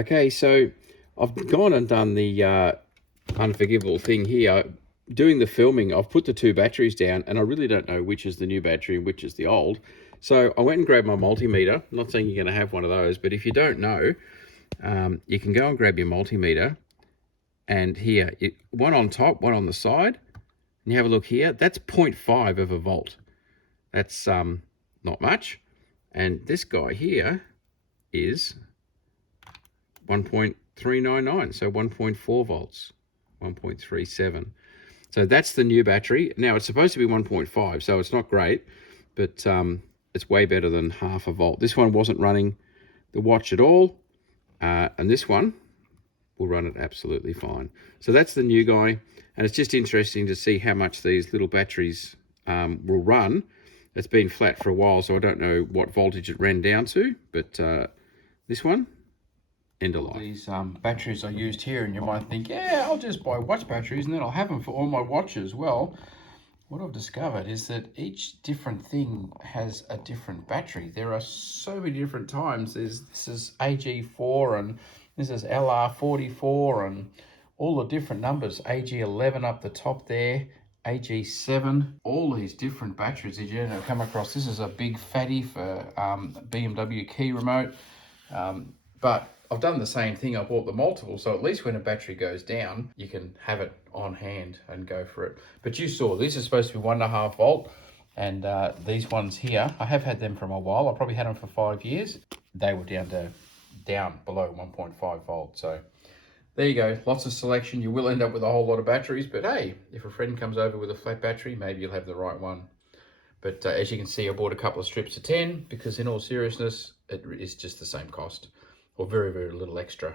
Okay, so I've gone and done the unforgivable thing here. Doing the filming, I've put the two batteries down and I really don't know which is the new battery and which is the old. So I went and grabbed my multimeter. I'm not saying you're going to have one of those, but if you don't know, you can go and grab your multimeter. And here, one on top, one on the side. And you have a look here, that's 0.5 of a volt. That's not much. And this guy here is 1.399, so 1.4 volts, 1.37. So that's the new battery. Now it's supposed to be 1.5, so it's not great, but it's way better than half a volt. This one wasn't running the watch at all, and this one will run it absolutely fine. So that's the new guy, and it's just interesting to see how much these little batteries will run. It's been flat for a while, so I don't know what voltage it ran down to, but this one, end of life. These batteries are used here, and you might think, yeah, I'll just buy watch batteries and then I'll have them for all my watches. Well, what I've discovered is that each different thing has a different battery. There are so many different times. This is AG4 and this is LR44 and all the different numbers. AG11 up the top there, AG7, all these different batteries that you don't come across. This is a big fatty for BMW key remote. But I've done the same thing. I bought the multiple, so at least when a battery goes down, you can have it on hand and go for it. But you saw, these are supposed to be 1.5 volt, and these ones here, I have had them for a while. I probably had them for 5 years. They were down below 1.5 volt. So there you go, lots of selection. You will end up with a whole lot of batteries, but hey, if a friend comes over with a flat battery, maybe you'll have the right one. But as you can see, I bought a couple of strips of 10 because in all seriousness, it is just the same cost, or very, very little extra.